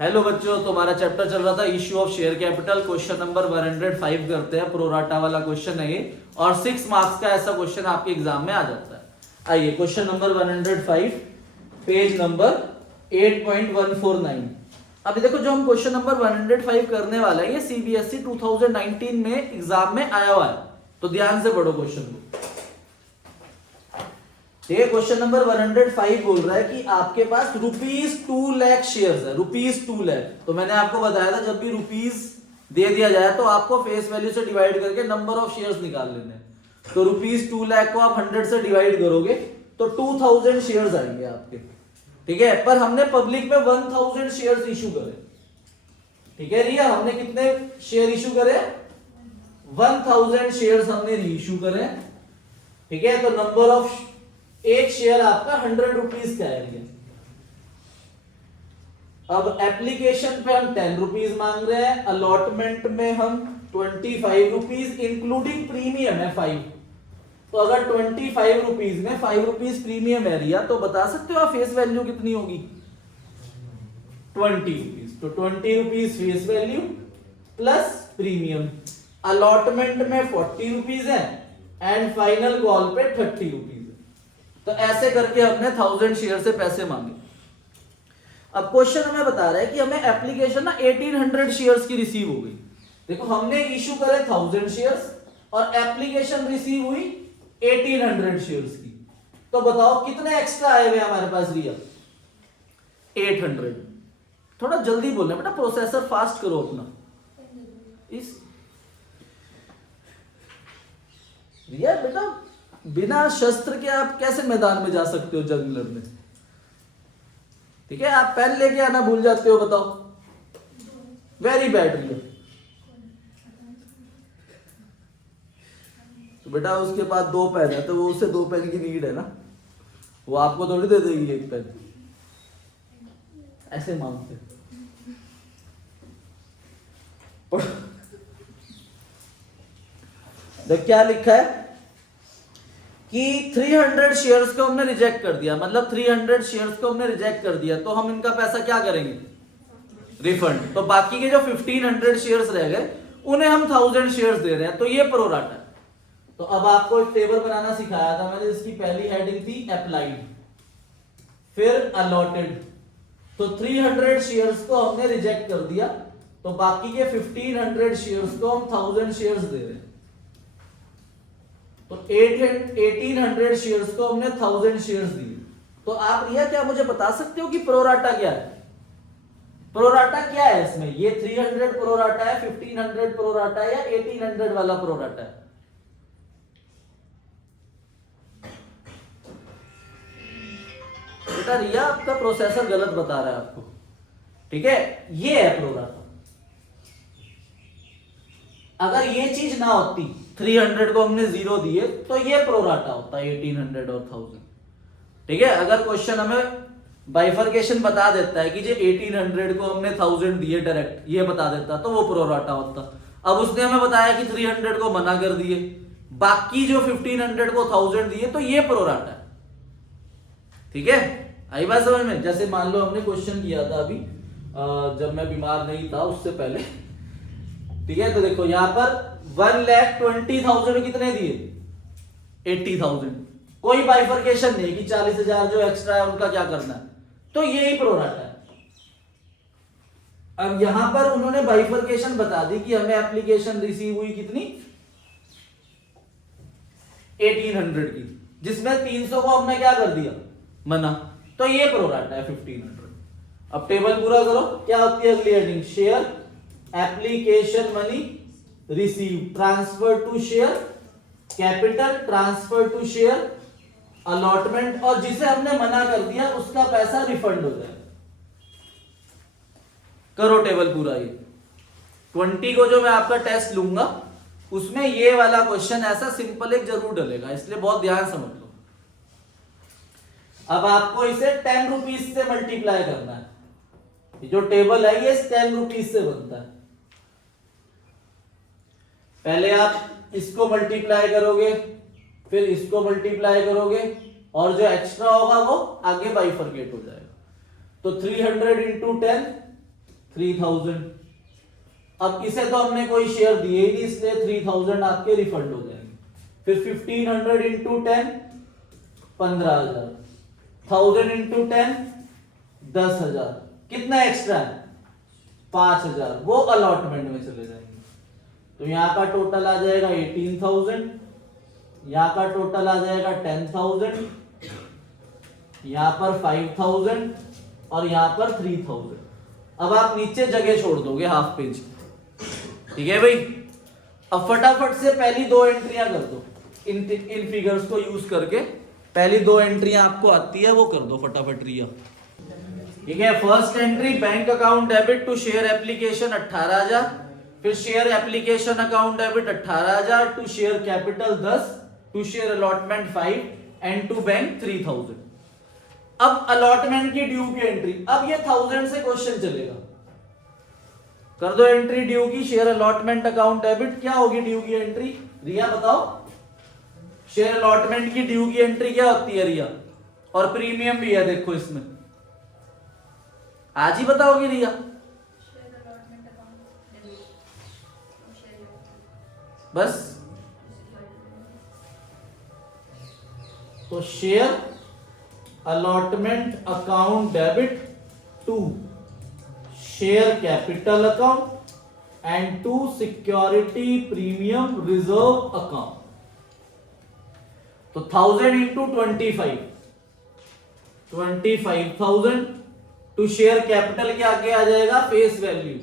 Hello बच्चों, तो हमारा चैप्टर चल रहा था issue of share capital. Question number 105 करते हैं। प्रोराटा वाला क्वेश्चन है ये और 6 मार्क्स का ऐसा क्वेश्चन आपके एग्जाम में आ जाता है। आइए क्वेश्चन नंबर 105 पेज नंबर 8.149। अभी देखो जो हम क्वेश्चन नंबर 105 करने वाला है ये सीबीएसई 2019 में एग्जाम में आया हुआ है, तो ध्यान से पढ़ो क्वेश्चन को। ये क्वेश्चन नंबर 105 बोल रहा है कि आपके पास ₹2 लाख शेयर्स है, ₹2 लाख। तो मैंने आपको बताया था जब भी रुपीस दे दिया जाए तो आपको फेस वैल्यू से डिवाइड करके नंबर ऑफ शेयर्स निकाल लेने हैं। तो ₹2 लाख को आप 100 से डिवाइड करोगे तो 2000 शेयर्स आएंगे आपके, ठीक है। पर हमने पब्लिक में 1000 शेयर्स इशू करे, ठीक है रिया। हमने कितने शेयर इशू करे? 1000 शेयर्स हमने रीइशू करे, ठीक है। तो नंबर ऑफ एक शेयर आपका 100 रुपीज का है। अब एप्लीकेशन पे हम 10 रुपीज मांग रहे हैं, अलॉटमेंट में हम 25 रुपीज इंक्लूडिंग प्रीमियम है 5। तो अगर 25 रुपीज में 5 रुपीज प्रीमियम है रिया, तो बता सकते हो आप फेस वैल्यू कितनी होगी? 20 रुपीज। तो 20 rupees face value plus premium. Allotment में 40 रुपीज है एंड फाइनल कॉल पे 30 रुपीज। तो ऐसे करके हमने 1000 शेयर से पैसे मांगे। अब क्वेश्चन हमें बता रहा है कि हमें एप्लीकेशन ना 1800 शेयर्स की रिसीव हो गई। देखो हमने इशू करे 1000 शेयर्स और एप्लीकेशन रिसीव हुई 1800 शेयर्स की। तो बताओ कितने एक्स्ट्रा आए हुए हमारे पास रिया? 800। थोड़ा जल्दी बोलना बेटा, प्रोसेसर फास्ट करो अपना। इस रिया बेटा बिना शस्त्र के आप कैसे मैदान में जा सकते हो जंग लड़ने? ठीक है, आप पेन लेके आना भूल जाते हो, बताओ। वेरी बैड रिया। तो बेटा उसके पास 2 पेन है तो वो उसे 2 पेन की नीड है ना, वो आपको थोड़ी दे देगी 1 पेन। ऐसे मांगते देख क्या लिखा है कि 300 शेयर्स को हमने रिजेक्ट कर दिया, मतलब 300 शेयर्स को हमने रिजेक्ट कर दिया, तो हम इनका पैसा क्या करेंगे? रिफंड। तो बाकी के जो 1500 शेयर्स रह गए उन्हें हम 1000 शेयर्स दे रहे हैं, तो ये प्रोराटा है। तो अब आपको एक टेबल बनाना सिखाया था मैंने, जिसकी पहली हेडिंग थी अप्लाइड, फिर अलॉटेड। तो 300 शेयर्स को हमने रिजेक्ट कर दिया, तो बाकी के 1500 शेयर्स को हम 1000 शेयर्स दे रहे हैं। तो 1800 शेयर्स को हमने 1000 शेयर्स दिए। तो आप रिया क्या मुझे बता सकते हो कि प्रोराटा क्या है? प्रोराटा क्या है इसमें? ये 300 प्रोराटा है, 1500 प्रोराटा है या 1800 वाला प्रोराटा है? बेटा रिया आपका प्रोसेसर गलत बता रहा है आपको, ठीक है। ये है प्रोराटा। अगर ये चीज ना होती, 300 को हमने 0 दिए, तो ये प्रोराटा होता 1800 और 1000, ठीक है। अगर क्वेश्चन हमें बाइफर्केशन बता देता है कि जो 1800 को हमने 1000 दिए डायरेक्ट, ये बता देता तो वो प्रोराटा होता। अब उसने हमें बताया कि 300 को मना कर दिए, बाकी जो 1500 को 1000 दिए, तो ये प्रोराटा है, ठीक है। आई बात समझ में? जैसे मान लो हमने क्वेश्चन किया था अभी जब मैं बीमार नहीं था उससे पहले, ठीक है। तो देखो यहां पर 1,20,000 कितने दिए? 80,000। कोई बाइफर्केशन नहीं कि 40,000 जो एक्स्ट्रा है उनका क्या करना है, तो यही प्रोराटा है। अब यहां पर उन्होंने बाइफर्केशन बता दी कि हमें एप्लीकेशन रिसीव हुई कितनी? 1800 की, जिसमें 300 को हमने क्या कर दिया? मना। तो ये प्रोराटा है 1500। अब टेबल पूरा करो, क्या होती है अगली heading? Share, application money, receive, transfer to share capital, transfer to share allotment, और जिसे हमने मना कर दिया उसका पैसा रिफंड हो जाए। करो टेबल पूरा। ये 20 को जो मैं आपका टेस्ट लूंगा उसमें ये वाला क्वेश्चन ऐसा सिंपल एक जरूर डलेगा, इसलिए बहुत ध्यान समझ लो। अब आपको इसे 10 रुपीज से मल्टीप्लाई करना है। जो टेबल है ये 10 रुपीज से बनता है। पहले आप इसको मल्टीप्लाई करोगे, फिर इसको मल्टीप्लाई करोगे, और जो एक्स्ट्रा होगा वो आगे बाइफरकेट हो जाएगा। तो 300 इंटू 10 3000। अब इसे तो हमने कोई शेयर दिए ही नहीं, इसलिए 3000 आपके रिफंड हो जाएंगे। फिर 1500 इंटू 10 15,000, 1000 इंटू 10 10,000, कितना एक्स्ट्रा है 5,000, वो अलॉटमेंट में चले जाएंगे। तो यहां का टोटल आ जाएगा 18,000, यहां का टोटल आ जाएगा 10,000, यहां पर 5,000 और यहां पर 3,000। अब आप नीचे जगह छोड़ दोगे हाफ पेज, ठीक है भाई। अब फटाफट से पहली दो एंट्रियां कर दो, इन फिगर्स को यूज करके पहली दो एंट्रियां आपको आती है वो कर दो फटाफट रिया, ठीक है। First entry bank account debit to share application 18,000, फिर share application account debit 18,000 to share capital 10, to share allotment 5 and to bank 3,000। अब अलॉटमेंट की ड्यू की एंट्री, अब ये 1000 से क्वेश्चन चलेगा, कर दो एंट्री ड्यू की। शेयर अलॉटमेंट अकाउंट डेबिट, क्या होगी ड्यू की एंट्री रिया बताओ? शेयर अलॉटमेंट की ड्यू की एंट्री क्या होती है रिया? और प्रीमियम भी है देखो इसमें, आज ही बताओगी रिया? बस तो share allotment account debit to share capital account and to security premium reserve account. तो 1000 इंटू 25,000 टू शेयर कैपिटल के आगे आ जाएगा face value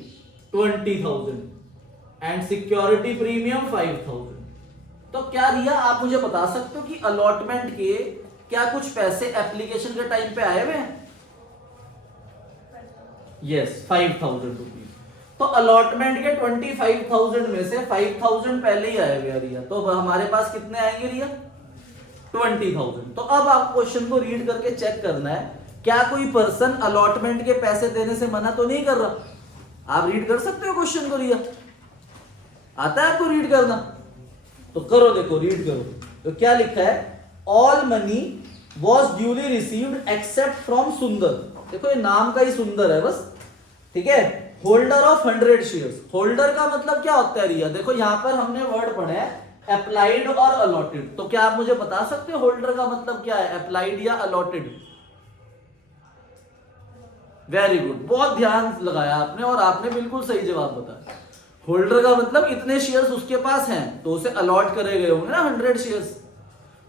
20,000 and security premium 5,000। तो क्या रिया आप मुझे बता सकते हो कि अलॉटमेंट के क्या कुछ पैसे एप्लीकेशन के टाइम पे आए हुए हैं? Yes 5,000 rupees. तो अलॉटमेंट के 25,000 में से 5,000 पहले ही आए हुए रिया, तो हमारे पास कितने आएंगे रिया? 20,000। तो अब आप क्वेश्चन को रीड करके चेक करना है क्या कोई पर्सन अलॉटमेंट के पैसे देने से मना तो नहीं कर रहा। आप रीड कर सकते हो क्वेश्चन को रिया? आता है आपको रीड करना? तो करो, देखो रीड करो। तो क्या लिखा है? All money was duly received accept from सुंदर। देखो ये नाम का ही सुंदर है बस, ठीक है। Holder of 100 shares. होल्डर का मतलब क्या होता है रिया? देखो यहां पर हमने वर्ड पढ़े है अप्लाइड और अलॉटेड। तो क्या आप मुझे बता सकते हो होल्डर का मतलब क्या है, अप्लाइड या अलॉटेड? वेरी गुड, बहुत ध्यान लगाया आपने और आपने बिल्कुल सही जवाब बताया। होल्डर का मतलब इतने शेयर्स उसके पास हैं तो उसे अलॉट करे गए होंगे ना 100 शेयर्स।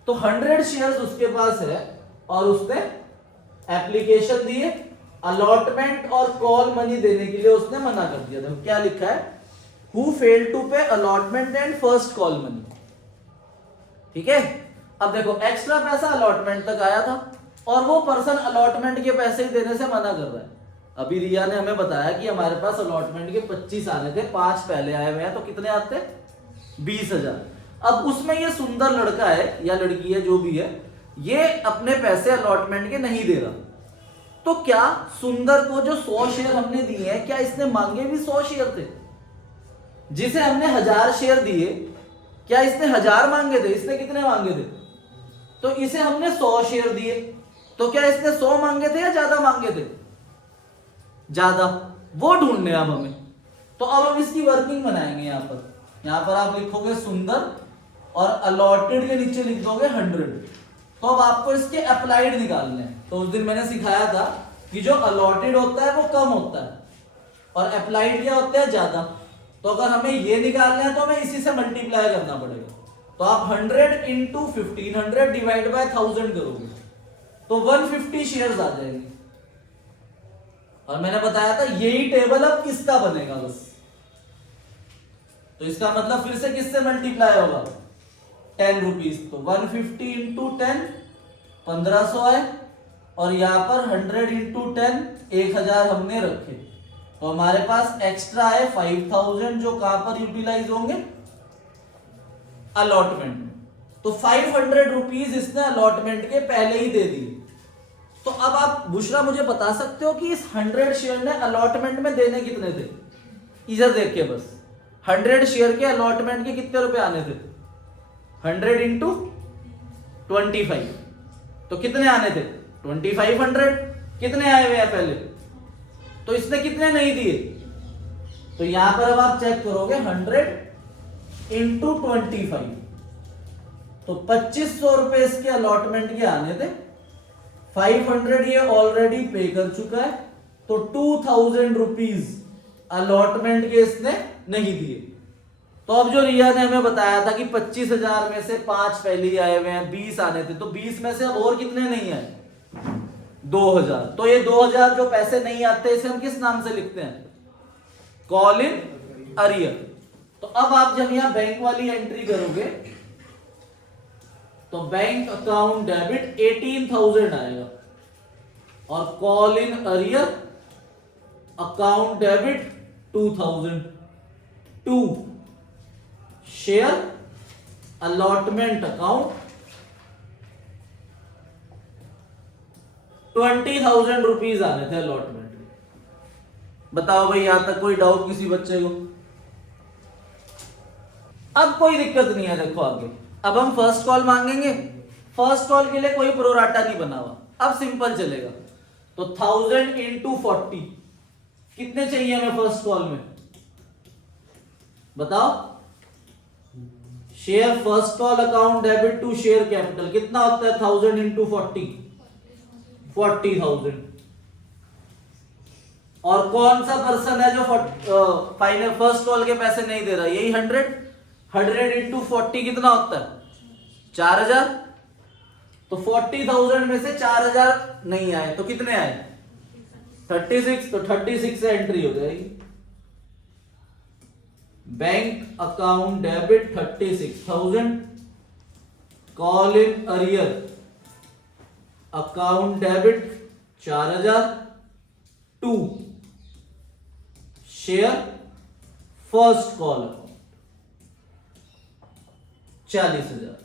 तो 100 शेयर्स उसके पास है और उसने एप्लीकेशन दिए, अलॉटमेंट और कॉल मनी देने के लिए उसने मना कर दिया। देखो क्या लिखा है? हु फेल्ड टू पे allotment and first call money, ठीक है। अब देखो एक्स्ट्रा पैसा अलॉटमेंट तक आया था और वो पर्सन अलॉटमेंट के पैसे ही देने से मना कर रहा है। अभी रिया ने हमें बताया कि हमारे पास अलॉटमेंट के 25 आने थे, 5 पहले आए हुए हैं, तो कितने आते? 20,000। अब उसमें ये सुंदर लड़का है या लड़की है जो भी है, ये अपने पैसे अलॉटमेंट के नहीं दे रहा। तो क्या सुंदर को जो 100 शेयर हमने दिए हैं, क्या इसने मांगे भी 100 शेयर थे? जिसे हमने 1000 शेयर दिए, क्या इसने 1000 मांगे थे? इसने कितने मांगे थे? तो इसे हमने 100 शेयर दिए, तो क्या इसने 100 मांगे थे या ज्यादा मांगे थे? ज्यादा। वो ढूंढने अब हमें। तो अब हम इसकी वर्किंग बनाएंगे। यहां पर आप लिखोगे सुंदर और अलॉटेड के नीचे लिख दोगे 100। तो अब आपको इसके अप्लाइड निकालने हैं। तो उस दिन मैंने सिखाया था कि जो अलॉटेड होता है वो कम होता है और अप्लाइड क्या होता है? ज्यादा। तो अगर हमें ये निकालना है तो हमें इसी से मल्टीप्लाई करना पड़ेगा। तो आप 100 इंटू 1500 डिवाइड बाय 1000 करोगे तो 150 शेयर्स आ जाएंगे। और मैंने बताया था यही टेबल अब किसका बनेगा बस। तो इसका मतलब फिर से किससे मल्टीप्लाई होगा? 10 रुपीज। तो 150 इंटू 10 1500 है और यहां पर 100 इंटू 10 1000 हमने रखे। तो हमारे पास एक्स्ट्रा है 5000 जो कहां पर यूटिलाइज होंगे? अलॉटमेंट में। तो 500 रुपीज इसने अलॉटमेंट के पहले ही दे दिए। तो अब आप बुशरा मुझे बता सकते हो कि इस 100 शेयर ने अलॉटमेंट में देने कितने थे? इधर देख के बस 100 शेयर के अलॉटमेंट के कितने रुपए आने थे? 100 इंटू 25 तो कितने आने थे? 2500। कितने आए हुए हैं पहले? तो इसने कितने नहीं दिए, तो यहां पर अब आप चेक करोगे 100 इंटू 25, तो 2500 रुपए इसके अलॉटमेंट के आने थे, 500 ये ऑलरेडी पे कर चुका है, तो 2000 रुपीज अलॉटमेंट के इसने नहीं दिए। तो अब जो रिया ने हमें बताया था कि 25,000 में से 5 पहले ही आए हुए हैं, 20 आने थे, तो 20 में से अब और कितने नहीं आए, 2000। तो ये 2000 जो पैसे नहीं आते इसे हम किस नाम से लिखते हैं, कॉल इन अरियर। तो अब आप जब यहां बैंक वाली एंट्री करोगे तो बैंक अकाउंट डेबिट 18,000 आएगा और call in arrear account debit 2000। To share allotment account 20,000 rupees आने थे अलॉटमेंट में। बताओ भाई यहां तक कोई डाउट किसी बच्चे को? अब कोई दिक्कत नहीं है। देखो आगे अब हम फर्स्ट कॉल मांगेंगे, फर्स्ट कॉल के लिए कोई प्रोराटा नहीं बना हुआ, अब सिंपल चलेगा। तो 1000 इंटू 40 कितने चाहिए हमें फर्स्ट कॉल में, बताओ। Share first call account debit to share capital कितना होता है, 1000 इंटू 40 40,000। और कौन सा पर्सन है जो फाइनल फर्स्ट कॉल के पैसे नहीं दे रहा, यही 100 इंटू 40 कितना होता है 4000। तो 40,000 में से 4000 नहीं आए तो कितने आए 36, तो 36 से एंट्री हो जाएगी। Bank account debit 36,000, call in arrear account debit 4000, to share first call account 40,000।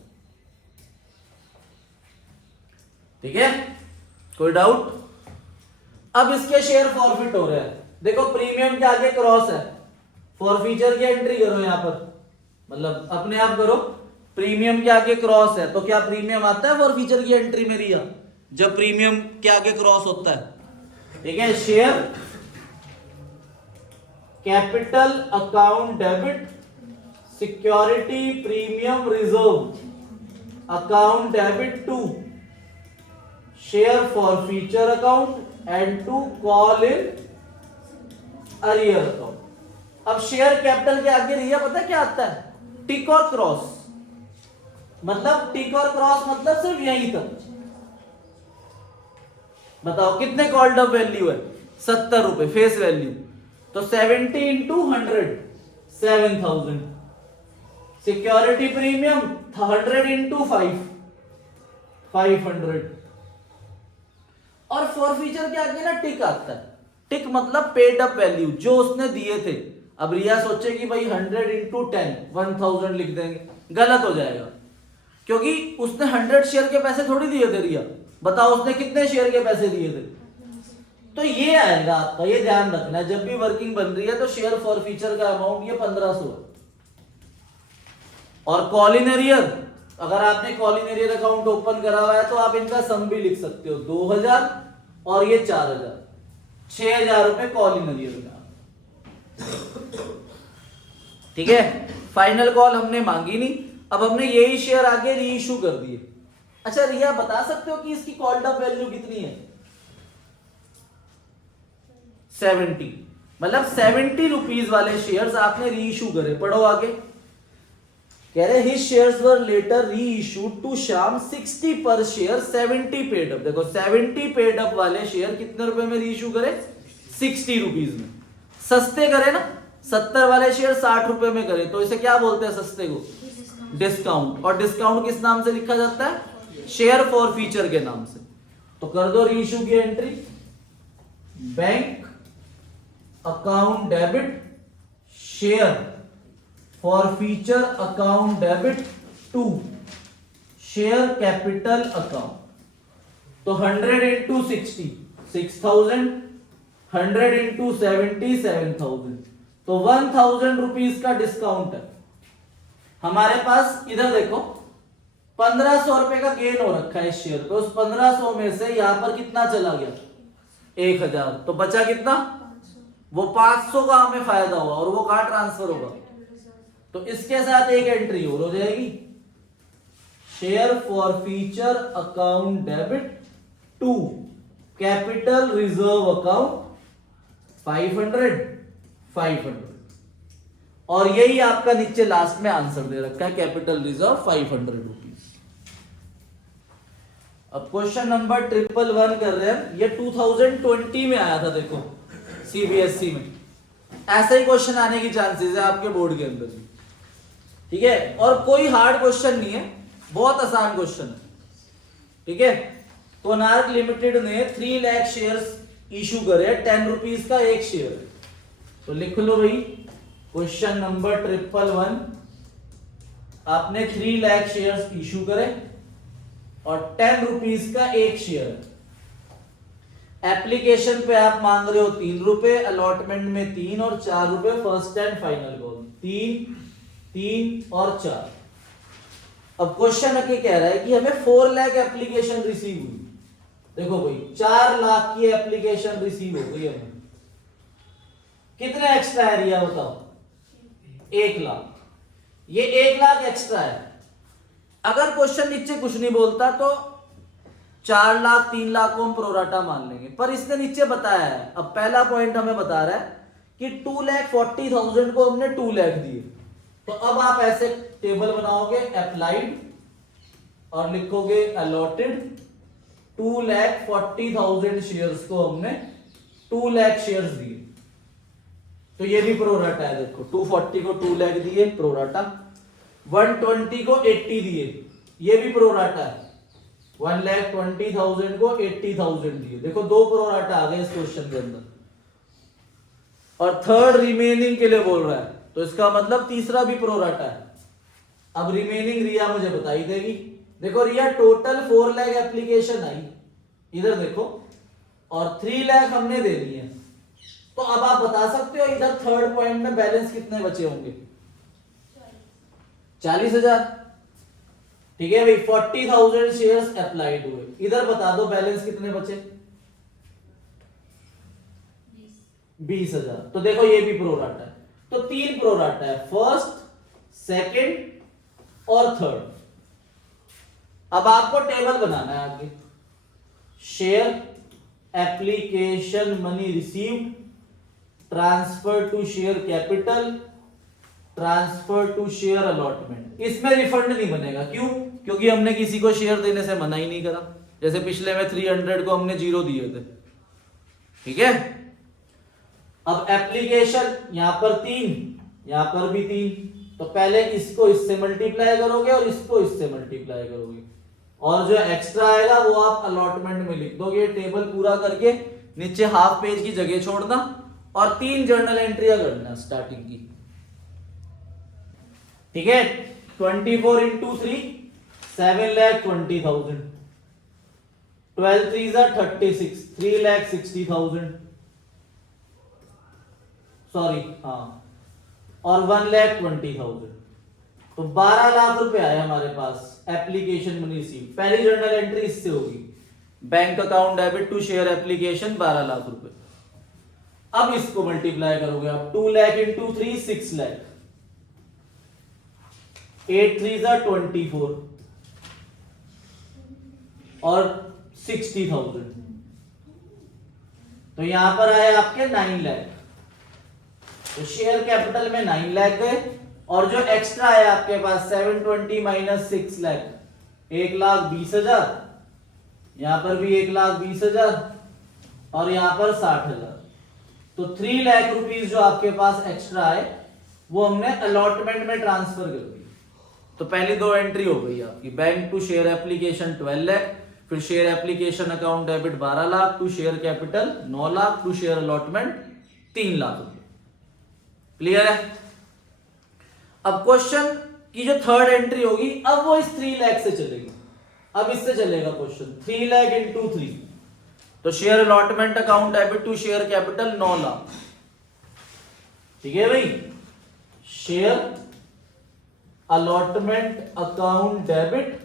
ठीक है, कोई डाउट? अब इसके शेयर फॉरफिट हो रहे हैं। देखो प्रीमियम के आगे क्रॉस है, फॉरफीचर की एंट्री करो यहां पर, मतलब अपने आप करो। प्रीमियम के आगे क्रॉस है तो क्या प्रीमियम आता है फॉरफीचर की एंट्री में रिया, जब प्रीमियम के आगे क्रॉस होता है। ठीक है, share capital account debit security premium reserve account debit to share forfeiture account and to call in arrear account. अब शेयर कैपिटल के आगे रिया पता है क्या आता है, टिक और क्रॉस। मतलब टिक और क्रॉस मतलब सिर्फ यहीं तक। बताओ कितने कॉल्ड अप वैल्यू है 70 रुपए फेस वैल्यू, तो 70 इंटू 100 7000। Security premium 100 into 5 500। और फॉरफीचर के आगे ना टिक आता है, टिक मतलब पेड अप वैल्यू जो उसने दिए थे। अब रिया सोचे कि भाई 100 इंटू 10 1000 लिख देंगे, गलत हो जाएगा क्योंकि उसने 100 शेयर के पैसे थोड़ी दिए थे रिया। बताओ उसने कितने शेयर के पैसे दिए थे, तो ये आएगा आपका, ये ध्यान रखना है जब भी वर्किंग बन रही है तो शेयर फॉरफीचर का अमाउंट ये 1500 है। और कॉल इन अरियर, अगर आपने call in arrear account open करा हुआ है तो आप इनका सम भी लिख सकते हो, 2000 और ये 4000, 6000 रुपए कॉल इन अरियर का। ठीक है, फाइनल कॉल हमने मांगी नहीं, अब हमने यही शेयर आगे री इशू कर दिए। अच्छा रिया बता सकते हो कि इसकी कॉल्ड अप वैल्यू कितनी है, 70, मतलब 70 रुपीज वाले शेयर्स आपने री इशू करे। पढ़ो आगे, कह रहे हिज शेयर्स वर लेटर री इशूड टू श्याम 60 पर शेयर 70 पेड अप। देखो 70 पेड अप वाले शेयर कितने रुपए में री इशू करे, 60 रुपीज में। सस्ते करे ना, 70 वाले शेयर 60 रुपए में करे तो इसे क्या बोलते हैं सस्ते को, डिस्काउंट। और डिस्काउंट किस नाम से लिखा जाता है, शेयर फॉरफीचर के नाम से। तो कर दो री इशू की entry, bank account debit share forfeiture account debit to share capital account. तो 100 इंटू 60 6000, 100 इंटू 70 7000, तो 1000 रुपीज का डिस्काउंट है हमारे पास। इधर देखो 1500 रुपए का गेन हो रखा है इस शेयर पे, उस 1500 में से यहां पर कितना चला गया 1000, तो बचा कितना वो 500 का हमें फायदा हुआ और वो कहाँ ट्रांसफर होगा, तो इसके साथ एक एंट्री और हो जाएगी, share forfeiture account debit to capital reserve account 500 और यही आपका नीचे लास्ट में आंसर दे रखा है, कैपिटल रिजर्व 500 रुपीज। अब क्वेश्चन नंबर 111 कर रहे हैं, ये 2020 में आया था, देखो सीबीएसई में ऐसा ही क्वेश्चन आने की चांसेस है आपके बोर्ड के अंदर भी, ठीक है। और कोई हार्ड क्वेश्चन नहीं है, बहुत आसान क्वेश्चन है, ठीक है। कोनार्क लिमिटेड ने 3 लाख शेयर्स इशू करे, 10 रुपीज का एक शेयर है, तो लिख लो भाई क्वेश्चन नंबर 111, आपने 3 लाख शेयर्स इशू करे और 10 रुपीज का एक शेयर है। एप्लीकेशन पे आप मांग रहे हो 3 रुपए, अलॉटमेंट में 3 और 4 रुपए, फर्स्ट एंड फाइनल कॉल 3 और 4। अब क्वेश्चन आके कह रहा है कि हमें 4 लाख एप्लीकेशन रिसीव हुई, देखो भाई 4 लाख की एप्लीकेशन रिसीव हो गई हमें, कितने एक्स्ट्रा एरिया बताओ, 1 लाख, ये 1 लाख एक्स्ट्रा है। अगर क्वेश्चन नीचे कुछ नहीं बोलता तो 4 लाख 3 लाख को हम प्रोराटा मान लेंगे, पर इसने नीचे बताया है। अब पहला पॉइंट हमें बता रहा है कि 2,40,000 को हमने 2 लाख दिए, तो अब आप ऐसे टेबल बनाओगे, अप्लाइड और लिखोगे अलॉटेड, 2,40,000 शेयर्स को हमने 2 लाख शेयर्स दिए, तो ये भी प्रोराटा है। देखो 240 को 2 लाख दिए प्रोराटा, 120 को 80 दिए, ये भी प्रोराटा है, 1,20,000 को 80,000 दिए, देखो 2 प्रोराटा आ गए इस क्वेश्चन के अंदर। और थर्ड रिमेनिंग के लिए बोल रहा है, तो इसका मतलब तीसरा भी प्रोराटा है। अब रिमेनिंग रिया मुझे बताई देगी। देखो रिया टोटल 4 लाख एप्लीकेशन आई, इधर देखो, और 3 लाख हमने दे दिए, तो अब आप बता सकते हो इधर थर्ड पॉइंट में बैलेंस कितने बचे होंगे, 40,000, ठीक है भाई। 40,000 शेयर्स अप्लाइड हुए, इधर बता दो बैलेंस कितने बचे, 20,000। तो देखो ये भी प्रोराटा है, तो 3 प्रोराटा है, फर्स्ट, सेकंड और थर्ड। अब आपको टेबल बनाना है आगे, share application money received, transfer to share capital, transfer to share allotment. इसमें रिफंड नहीं बनेगा, क्यों, क्योंकि हमने किसी को शेयर देने से मना ही नहीं करा, जैसे पिछले में 300 को हमने 0 दिए थे, ठीक है। अब एप्लीकेशन यहां पर 3, यहां पर भी 3, तो पहले इसको इससे मल्टीप्लाई करोगे और इसको इससे मल्टीप्लाई करोगे, और जो एक्स्ट्रा आएगा वो आप अलॉटमेंट में लिख दोगे। टेबल पूरा करके नीचे हाफ पेज की जगह छोड़ना और 3 जर्नल एंट्रियां करना स्टार्टिंग की, ठीक है। 24 इंटू 3 7,20,000, 12 3 36, 3,60,000, सॉरी हाँ, और 1,20,000, तो 12 लाख रुपए आए हमारे पास एप्लीकेशन मनी रिसीव। पहली जर्नल एंट्री इससे होगी, bank account debit to share application 12 lakh रुपए। अब इसको मल्टीप्लाई करोगे आप, 2 लाख इंटू 3 6 लाख, 8 3 24 और 60,000, तो यहां पर आए आपके 9 लाख। तो शेयर कैपिटल में 9 लाख गए, और जो एक्स्ट्रा है आपके पास 720 माइनस 6 लाख, 1,20,000, यहां पर भी 1,20,000 और यहां पर 60,000, तो 3 लाख रुपीस जो आपके पास एक्स्ट्रा है वो हमने अलॉटमेंट में ट्रांसफर कर दी। तो पहली 2 एंट्री हो गई आपकी, bank to share application 12 lakh, फिर share application account debit 12 lakh, to share capital 9 lakh, to share allotment 3 lakh रुपए। क्लियर है। अब क्वेश्चन की जो थर्ड एंट्री होगी, अब वो इस 3 लाख से चलेगी, अब इससे चलेगा क्वेश्चन, 3 लाख इंटू 3, तो share allotment account debit to share capital 9 lakh, ठीक है भाई। Share allotment account debit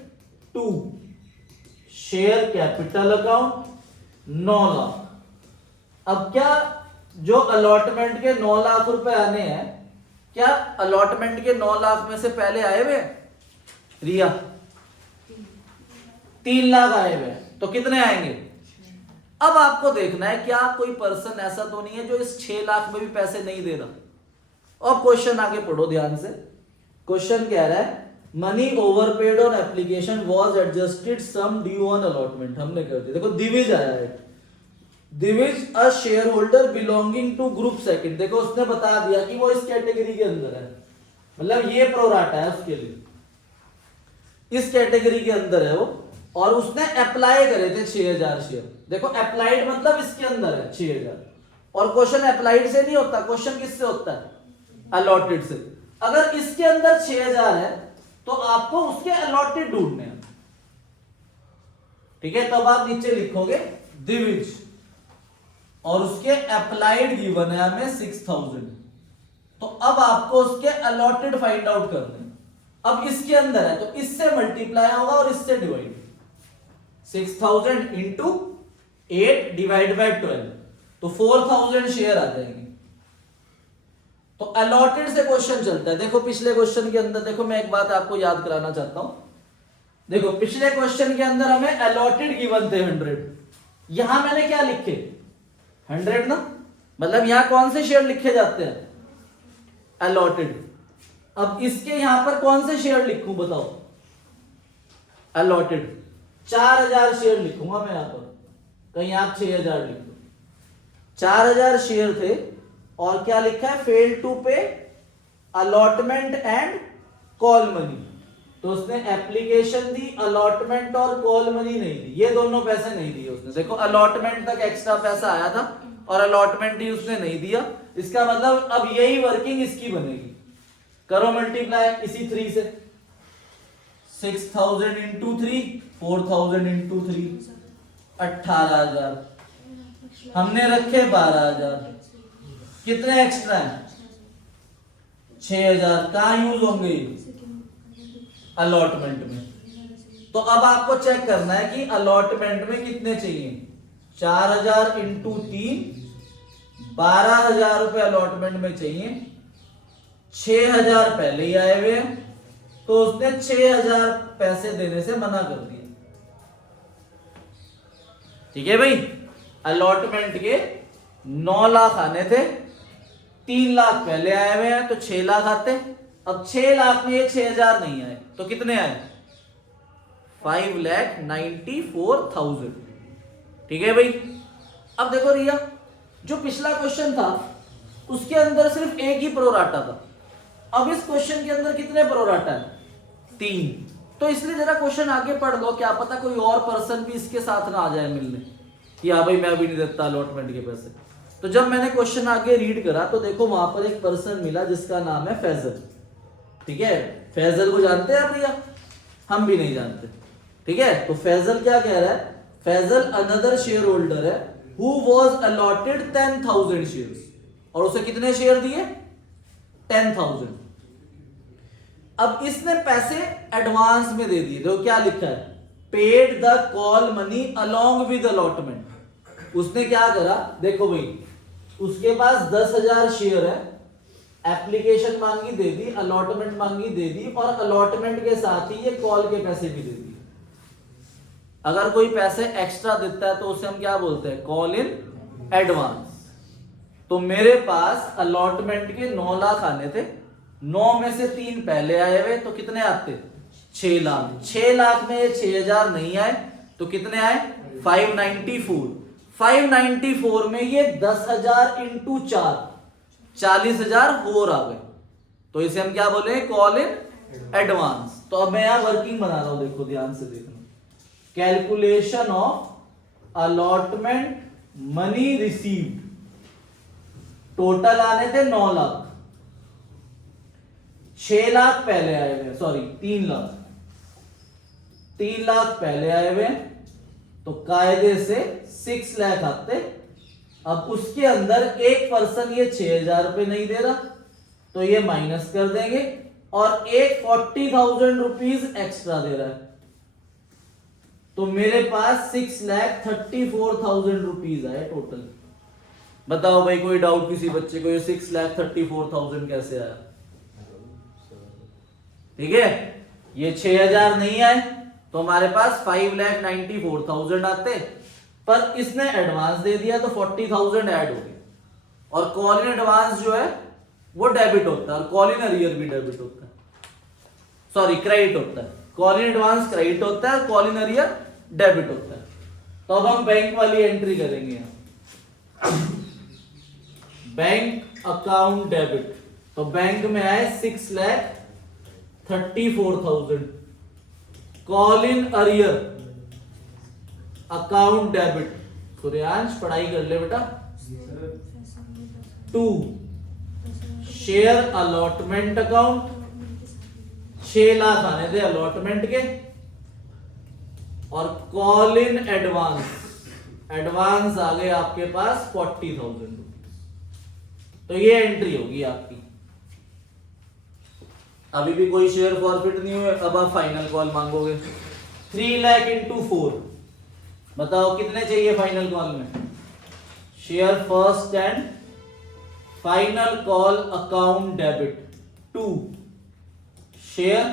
to share capital account 9 lakh. अब क्या जो अलॉटमेंट के 9 लाख रुपए आने हैं, क्या अलॉटमेंट के 9 लाख में से पहले आए हुए रिया 3 लाख आए हुए, तो कितने आएंगे? अब आपको देखना है क्या कोई पर्सन ऐसा तो नहीं है जो इस 6 लाख में भी पैसे नहीं दे रहा। और क्वेश्चन आगे पढ़ो ध्यान से। क्वेश्चन कह रहा है money overpaid on application was adjusted sum due on allotment. हमने कर दिया, देखो दिविज आया है, Divij a shareholder belonging to group second. देखो उसने बता दिया कि वो इस कैटेगरी के अंदर है, मतलब ये प्रोराटा है उसके लिए, इस कैटेगरी के अंदर है वो, और उसने अप्लाई करे थे 6000 शेयर। देखो अप्लाइड मतलब इसके अंदर है 6000, और क्वेश्चन अप्लाइड से नहीं होता, क्वेश्चन किससे होता है? अलॉटेड से। अगर इसके अंदर 6000 है तो आपको उसके अलॉटेड ढूंढने हैं, ठीक है? तब आप नीचे लिखोगे दिविज और उसके अप्लाइड गिवन है हमें 6000, तो अब आपको उसके अलॉटेड फाइंड आउट करने। अब इसके अंदर है तो इससे मल्टीप्लाई होगा और इससे डिवाइड, 6000 इंटू 8 डिवाइड बाय 12, तो 4000 शेयर आ जाएंगे। तो अलॉटेड से क्वेश्चन चलता है। देखो पिछले क्वेश्चन के अंदर, देखो मैं एक बात आपको याद कराना चाहता हूं। देखो पिछले क्वेश्चन के अंदर हमें अलॉटेड गिवन थे 100, यहां मैंने क्या लिखे 100 ना, मतलब यहां कौन से शेयर लिखे जाते हैं? अलॉटेड। अब इसके यहां पर कौन से शेयर लिखूं बताओ? अलॉटेड। 4000 शेयर लिखूंगा मैं यहां पर, कहीं आप 6000 लिख दो। 4000 शेयर थे और क्या लिखा है? फेल टू पे अलॉटमेंट एंड कॉल मनी। तो उसने एप्लीकेशन दी, अलॉटमेंट और कॉल मनी नहीं दी, ये दोनों पैसे नहीं दिए उसने। देखो अलॉटमेंट तक एक्स्ट्रा पैसा आया था और अलॉटमेंट ही उसने नहीं दिया, इसका मतलब अब यही वर्किंग इसकी बनेगी। करो मल्टीप्लाई इसी 3 से, 6000 इंटू 3, 4000 इंटू 3, 18000, हमने रखे 12000, कितने एक्स्ट्रा हैं? 6000। कहां यूज होंगे? अलॉटमेंट में। तो अब आपको चेक करना है कि अलॉटमेंट में कितने चाहिए। 4000 इंटू 3, 12000 रुपए अलॉटमेंट में चाहिए। 6000 पहले ही आए हुए हैं, तो उसने 6000 पैसे देने से मना कर दिया। ठीक है भाई, अलॉटमेंट के 9 लाख आने थे, 3 लाख पहले आए हुए हैं, तो 6 लाख आते। अब 6 लाख में ये 6000 नहीं आए तो कितने आए? 5,94,000। ठीक है भाई। अब देखो रिया, जो पिछला क्वेश्चन था उसके अंदर सिर्फ एक ही प्रोराटा था, अब इस क्वेश्चन के अंदर कितने प्रोराटा है? 3। तो इसलिए जरा क्वेश्चन आगे पढ़ लो, क्या पता कोई और पर्सन भी इसके साथ ना आ जाए मिलने कि हाँ भाई मैं भी नहीं देता अलॉटमेंट के पैसे। तो जब मैंने क्वेश्चन आगे रीड करा तो देखो वहां पर एक पर्सन मिला जिसका नाम है फैजल। ठीक है, फैजल को जानते हैं आप भैया? हम भी नहीं जानते। ठीक है, तो फैजल क्या कह रहा है? फैजल अनदर शेयर होल्डर है हु वाज अलॉटेड 10,000 शेयर्स, और उसे कितने शेयर दिए? 10,000। अब इसने पैसे एडवांस में दे दिए। देखो क्या लिखा है? Paid the call money along with allotment. उसने क्या करा? देखो भाई, उसके पास 10,000 शेयर है, एप्लीकेशन मांगी दे दी, अलॉटमेंट मांगी दे दी, और अलॉटमेंट के साथ ही ये कॉल के पैसे भी दे दिए। अगर कोई पैसे एक्स्ट्रा देता है तो उसे हम क्या बोलते हैं? Call in advance. तो मेरे पास अलॉटमेंट के 9 लाख आने थे, 9 में से 3 पहले आए हुए, तो कितने आते? 6 लाख। 6 लाख में ये 6000 नहीं आए तो कितने आए? 594। 594 में ये 10,000 इंटू 4, 40,000 और आ गए, तो इसे हम क्या बोले? Call in advance. तो अब मैं यहां वर्किंग बना रहा हूं, देखो ध्यान से देखना। Calculation of allotment money received, total आने थे 9 लाख, 6 लाख पहले आए हुए, सॉरी 3 लाख, 3 लाख पहले आए हुए, तो कायदे से 6 लाख आते। अब उसके अंदर एक पर्सन ये 6,000 रुपए नहीं दे रहा, तो ये माइनस कर देंगे, और एक 40,000 रुपीज एक्स्ट्रा दे रहा है, तो मेरे पास 6,34,000 रुपीज आए टोटल। बताओ भाई, कोई डाउट किसी बच्चे को? ये 6,34,000 कैसे आया? ठीक है, ये 6,000 नहीं आए तो हमारे पास 5,94,000 आते, पर इसने एडवांस दे दिया तो 40,000 ऐड हो गए। और कॉल इन एडवांस जो है वो डेबिट होता है, और कॉल इन अरियर भी डेबिट होता है, सॉरी क्रेडिट होता है। कॉल इन एडवांस क्रेडिट होता है, कॉल इन अरियर डेबिट होता है। तो अब हम बैंक वाली एंट्री करेंगे यहाँ, बैंक अकाउंट डेबिट। तो बैंक में आए 6,34,000, call in arrear account debit. Suryansh पढ़ाई कर ले बेटा। 2 शेयर अलॉटमेंट अकाउंट, 6 लाख आने थे अलॉटमेंट के, और कॉल इन एडवांस, एडवांस आ गए आपके पास 40,000 रुपीज। तो ये एंट्री होगी आपकी। अभी भी कोई शेयर फॉरफिट नहीं हुए, अब आप फाइनल कॉल मांगोगे। 3 लाख इंटू 4, बताओ कितने चाहिए फाइनल कॉल में? Share first and final call account debit 2 share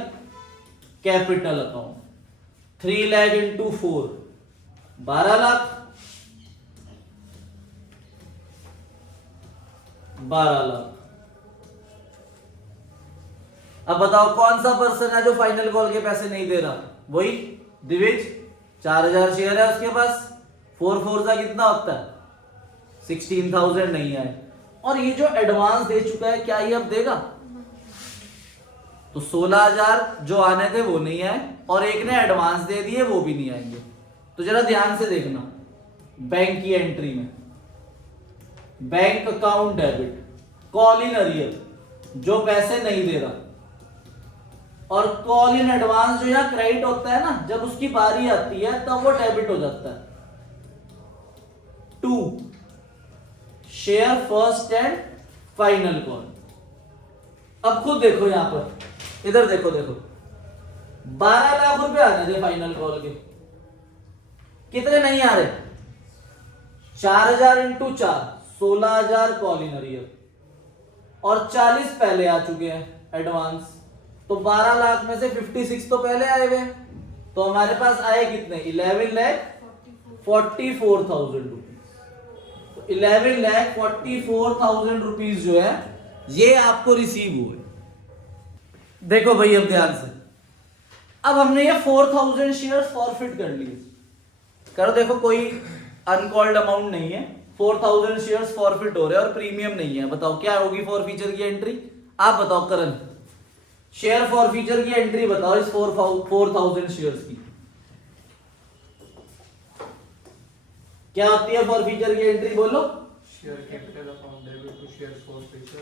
capital account. 3 lakh into 4 12 lakh, 12 lakh. अब बताओ कौन सा पर्सन है जो फाइनल कॉल के पैसे नहीं दे रहा? वही दिविज, 4,000 शेयर है उसके पास, 4 4 का कितना होता है? 16,000 नहीं आए। और ये जो एडवांस दे चुका है, क्या ये अब देगा? तो 16,000 जो आने थे वो नहीं आए, और एक ने एडवांस दे दिए वो भी नहीं आएंगे। तो जरा ध्यान से देखना, बैंक की एंट्री में bank account debit, call in arrear जो पैसे नहीं दे रहा, और कॉल इन एडवांस जो यहां क्रेडिट होता है ना, जब उसकी बारी आती है तब वो डेबिट हो जाता है। 2 share first and final call. अब खुद देखो यहां पर, इधर देखो, 12 लाख रुपए आने थे फाइनल कॉल के, कितने नहीं आ रहे? 4,000 इंटू 4 16,000 कॉल इन अरियर, और 40 पहले आ चुके हैं एडवांस। तो 12 लाख में से 56 तो पहले आए हुए, तो हमारे पास आए कितने? 11,44,000 रुपीज। तो 11,44,000 रुपीज जो है ये आपको रिसीव हुए। देखो भाई अब ध्यान से, अब हमने ये 4,000 शेयर्स फॉरफिट कर लिए। करो देखो, कोई अनकॉल्ड अमाउंट नहीं है, 4,000 शेयर्स फॉरफिट हो रहे हैं और प्रीमियम नहीं है। बताओ क्या होगी फॉरफीचर की एंट्री? आप बताओ करण, शेयर फॉरफीचर की एंट्री बताओ इस 4,000 शेयर्स की। क्या होती है फॉरफीचर की एंट्री? बोलो। Share capital account debit to share forfeiture,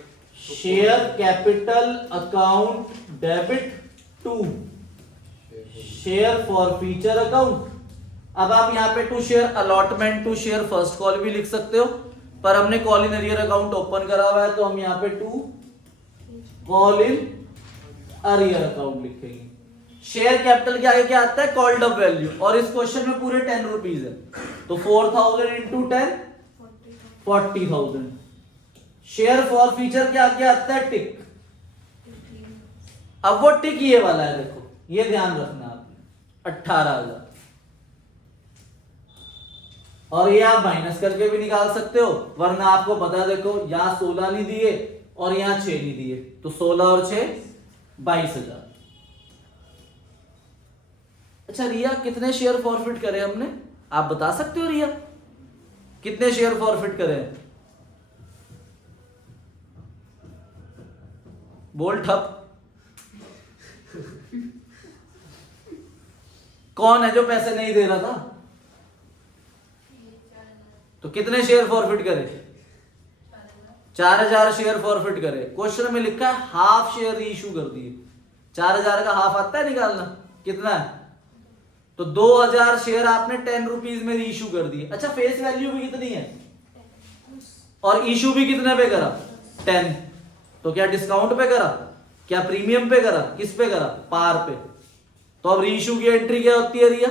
share capital account debit to share forfeiture account. अब आप यहाँ पे to share allotment, to share first call भी लिख सकते हो, पर हमने call in arrear account open करा हुआ है तो हम यहाँ पे to call in arrear account लिखेंगे। शेयर कैपिटल के आगे क्या आता है? कॉल्ड अप वैल्यू, और इस क्वेश्चन में पूरे 10 रुपीज है, तो 4,000 इंटू 10 40,000। शेयर फॉरफीचर के आगे आता है टिक। अब वो टिक ये वाला है, देखो ये ध्यान रखना आपने, 18,000। और ये आप माइनस करके भी निकाल सकते हो, वरना आपको पता, देखो यहां 16 नहीं दिए और यहां 6 नहीं दिए, तो 16 और 6 22,000। अच्छा रिया, कितने शेयर फॉरफिट करे हमने? आप बता सकते हो रिया, कितने शेयर फॉरफिट करे? बोल ठप। कौन है जो पैसे नहीं दे रहा था? तो कितने शेयर फॉरफिट करे? 4,000 शेयर फॉरफिट करे। क्वेश्चन में लिखा है हाफ शेयर इशू कर दिए। 4,000 का हाफ आता है निकालना, कितना है? तो 2,000 शेयर आपने 10 रुपीज में इशू कर दिए। अच्छा, फेस वैल्यू भी कितनी है और इशू भी कितने पे करा? 10। तो क्या डिस्काउंट पे करा? क्या प्रीमियम पे करा? किस पे करा? पार पे। तो अब रीइशू की एंट्री क्या होती है रिया?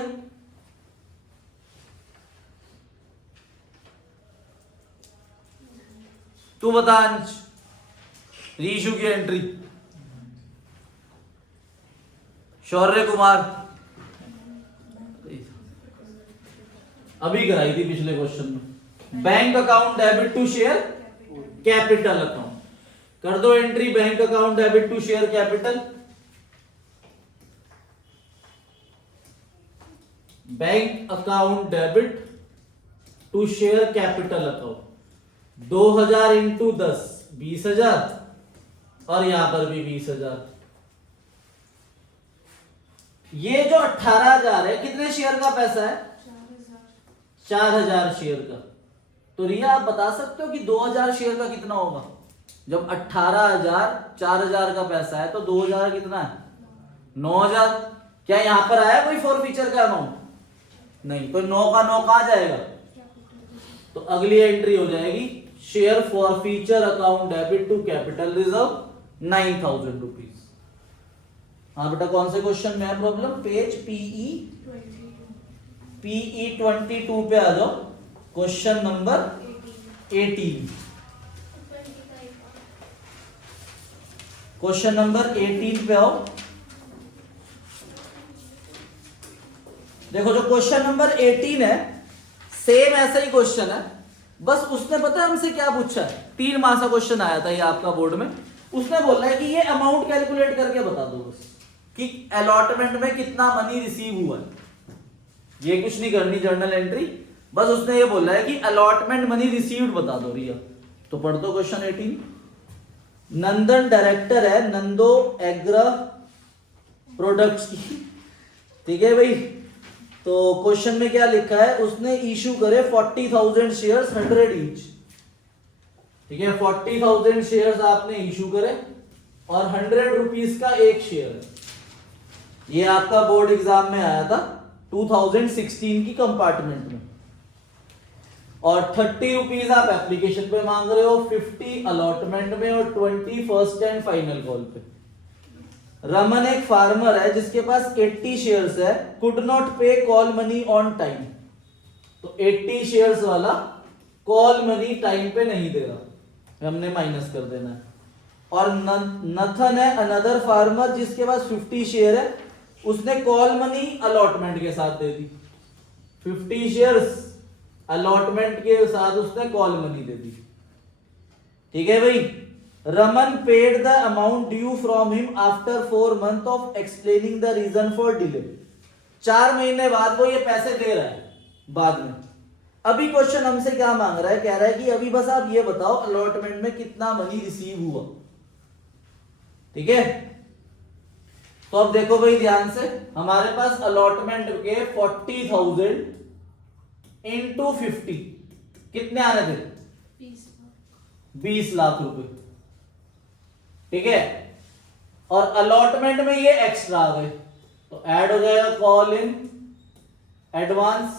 तू बता अंश, रीइशू की एंट्री। शौर्य कुमार, अभी कराई थी पिछले क्वेश्चन में। Bank account debit to share capital account, कर दो entry bank account debit to share capital. Bank account debit to share capital account 2000 into 10 20,000 और यहां पर भी 20,000। ये जो 18,000 है कितने शेयर का पैसा है? 4,000 शेयर का। तो रिया आप बता सकते हो कि 2,000 शेयर का कितना होगा? जब 18,000 4,000 का पैसा है तो 2,000 कितना है? 9,000। क्या यहां पर आया कोई फॉरफीचर का अमाउंट? नहीं, तो 9 का 9 कहां जाएगा? तो अगली एंट्री हो जाएगी share forfeiture account debit to capital reserve 9,000 rupees. हाँ बेटा, कौन से क्वेश्चन में है प्रॉब्लम? पेज पीई 22 पे आ जाओ, क्वेश्चन नंबर 18। क्वेश्चन नंबर 18 पे आओ। देखो जो क्वेश्चन नंबर 18 है सेम ऐसा ही क्वेश्चन है, बस उसने पता है हमसे क्या पूछा है? 3 मार्क्स का क्वेश्चन आया था ये आपका बोर्ड में। उसने बोला है कि ये अमाउंट कैलकुलेट करके बता दो बस कि अलॉटमेंट में कितना मनी रिसीव हुआ है। ये कुछ नहीं करनी जर्नल एंट्री, बस उसने ये बोला है कि अलॉटमेंट मनी रिसीव्ड बता दो रिया। तो पढ़ दो क्वेश्चन 18। नंदन डायरेक्टर है नंदो एग्रो प्रोडक्ट्स की, ठीक है भाई। तो क्वेश्चन में क्या लिखा है? उसने इशू करे 40,000 शेयर्स 100 ईच, ठीक है। 40,000 शेयर्स आपने इशू करे और 100 रुपीज का एक शेयर है। ये आपका बोर्ड एग्जाम में आया था 2016 की कंपार्टमेंट में। और 30 रुपीज आप एप्लीकेशन पे मांग रहे हो, 50 अलॉटमेंट में और 20 फर्स्ट एंड फाइनल कॉल पे। रमन एक फार्मर है जिसके पास 80 शेयर्स है, कुड नॉट पे कॉल मनी ऑन टाइम। तो 80 शेयर्स वाला कॉल मनी टाइम पे नहीं दे रहा, हमने माइनस कर देना है। और नथन है अनदर फार्मर जिसके पास 50 शेयर है, उसने कॉल मनी अलॉटमेंट के साथ दे दी। 50 शेयर्स अलॉटमेंट के साथ उसने कॉल मनी दे दी, ठीक है भाई। Raman paid the amount due from him after 4 month of explaining the reason for delay. 4 महीने बाद वो ये पैसे दे रहा है बाद में। अभी क्वेश्चन हमसे क्या मांग रहा है? कह रहा है कि अभी बस आप ये बताओ अलॉटमेंट में कितना मनी रिसीव हुआ, ठीक है। तो अब देखो भाई ध्यान से, हमारे पास अलॉटमेंट के 40,000 इंटू 50 कितने आने थे? 20 लाख रुपए, ठीक है। और अलॉटमेंट में ये एक्स्ट्रा आ गए तो ऐड हो जाएगा call in advance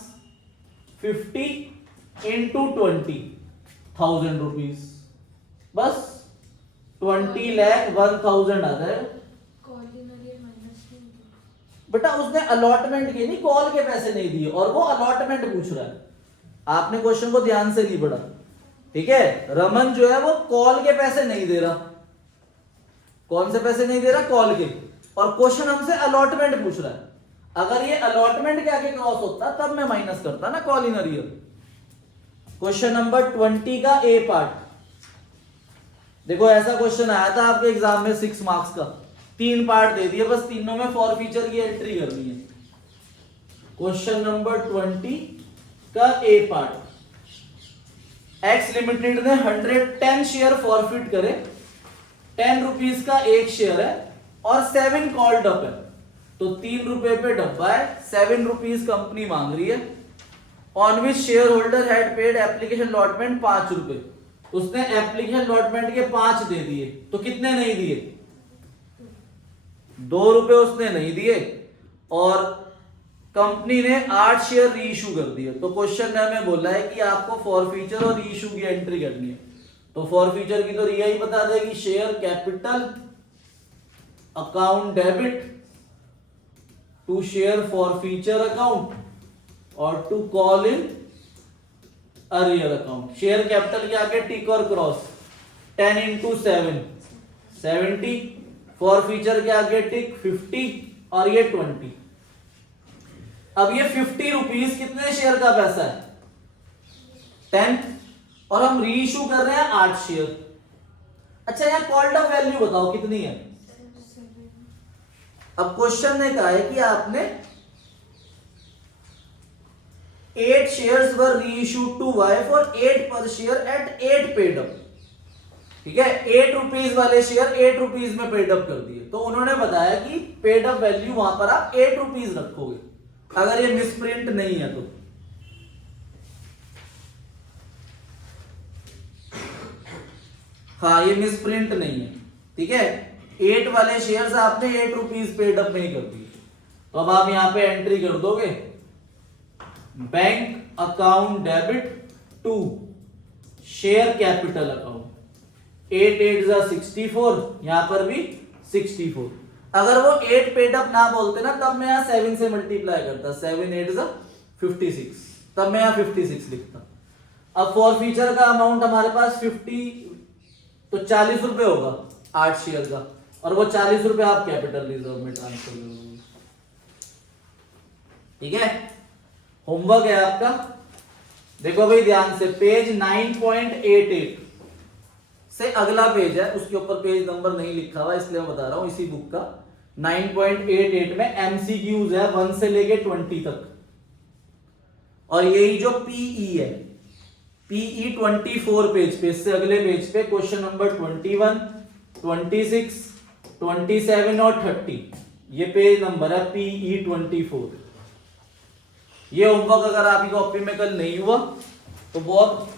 50 into 20,000 rupees, बस 20 लाख 1,000 आ जाएगा। बेटा उसने अलॉटमेंट के नहीं, कॉल के पैसे नहीं दिए और वो अलॉटमेंट पूछ रहा है। आपने क्वेश्चन को ध्यान से नहीं पढ़ा, ठीक है। रमन जो है वो कॉल के पैसे नहीं दे रहा। कौन से पैसे नहीं दे रहा? कॉल के। और क्वेश्चन हमसे अलॉटमेंट पूछ रहा है। अगर ये अलॉटमेंट के आगे क्रॉस होता तब मैं माइनस करता ना call in arrear. Question number 20 का ए पार्ट देखो, ऐसा क्वेश्चन आया था आपके एग्जाम में 6 मार्क्स का। 3 पार्ट दे दिए, बस तीनों में फॉर फीचर की एंट्री करनी है। क्वेश्चन नंबर 20 का ए पार्ट, एक्स लिमिटेड ने 110 शेयर फॉरफिट करे, 10 रुपीज का एक शेयर है और 7 कॉल्ड अप है। तो 3 रुपए पे डब्बा है, 7 रुपीज कंपनी मांग रही है। On which share holder had paid application allotment 5 रुपए। उसने एप्लीकेशन अलॉटमेंट के 5 दे दिए, तो कितने नहीं दिए? 2 रुपए उसने नहीं दिए और कंपनी ने 8 शेयर रीइशू कर दिए। तो क्वेश्चन ने हमें बोला है कि आपको फॉरफीचर और रीइशू की एंट्री करनी है। तो फॉरफीचर की तो रिया ही बता देगी, share capital account debit to share forfeiture account और to call in arrear account. Share capital के आगे टिक और क्रॉस, 10 इंटू 7 70, फॉर फीचर के आगे टिक 50 और ये 20। अब ये 50 रुपीज कितने शेयर का पैसा है? 10, और हम री इशू कर रहे हैं 8 शेयर। अच्छा यहां कॉल्ड अप वैल्यू बताओ कितनी है? अब क्वेश्चन ने कहा है कि आपने 8 shares were reissued to Y for 8 per share eight 8 paid up. ठीक है, 8 रुपीज वाले शेयर 8 रुपीज में पेड अप कर दिए, तो उन्होंने बताया कि पेड अप वैल्यू वहां पर आप 8 रुपीज रखोगे अगर ये मिसप्रिंट नहीं है तो। हाँ ये मिसप्रिंट नहीं है, ठीक है। 8 वाले शेयर्स आपने 8 रुपीज पेड अप नहीं कर दिए, तो अब आप यहां पे एंट्री कर दोगे bank account debit to share capital account. 8 8 जा 64, यहां पर भी 64। अगर वो 8 पेड अप ना बोलते ना तब मैं यहां 7 से मल्टीप्लाई करता, 7 8 जा 56, तब मैं यहां 56 लिखता। अब फॉर फीचर का अमाउंट हमारे पास 50, तो 40 रुपए होगा 8 शेयर का, और वो 40 रुपए आप कैपिटल रिजर्व में ट्रांसफर करोगे। ठीक है, होमवर्क है आपका। देखो भाई ध्यान से, पेज 9.88 से अगला पेज है, उसके ऊपर पेज नंबर नहीं लिखा हुआ इसलिए मैं बता रहा हूं, इसी बुक का 9.88 में एमसीक्यूज है 1 से लेके 20 तक। और यही जो पीई है, पीई 24 पेज पे, इससे अगले पेज पे क्वेश्चन नंबर 21, 26, 27 और 30, ये पेज नंबर है पीई 24। ये होमवर्क अगर आपकी कॉपी में कल नहीं हुआ तो बहुत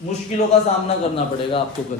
मुश्किलों का सामना करना पड़ेगा आपको कल।